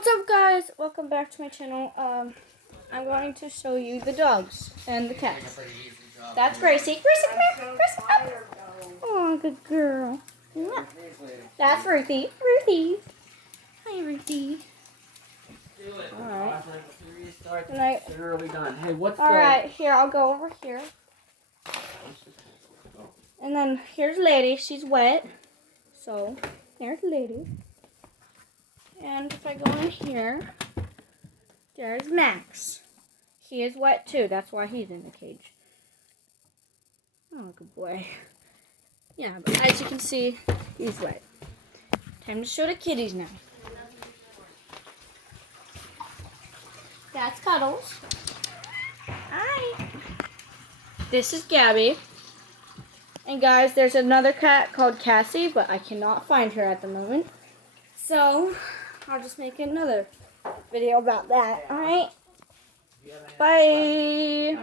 What's up, guys? Welcome back to my channel. I'm going to show you the dogs and the cats. That's Gracie. Gracie, come here. Gracie, come. Oh, good girl. That's Ruthie. Ruthie. Hi, Ruthie. Alright. Sooner are we done? Hey, what's Alright, here, I'll go over here. And then here's Lady. She's wet. So, there's Lady. And if I go in here, there's Max. He is wet too. That's why he's in the cage. Oh, good boy. Yeah, but as you can see, he's wet. Time to show the kitties now. That's Cuddles. Hi. This is Gabby. And guys, there's another cat called Cassie, but I cannot find her at the moment. So, I'll just make another video about that. Alright? Bye.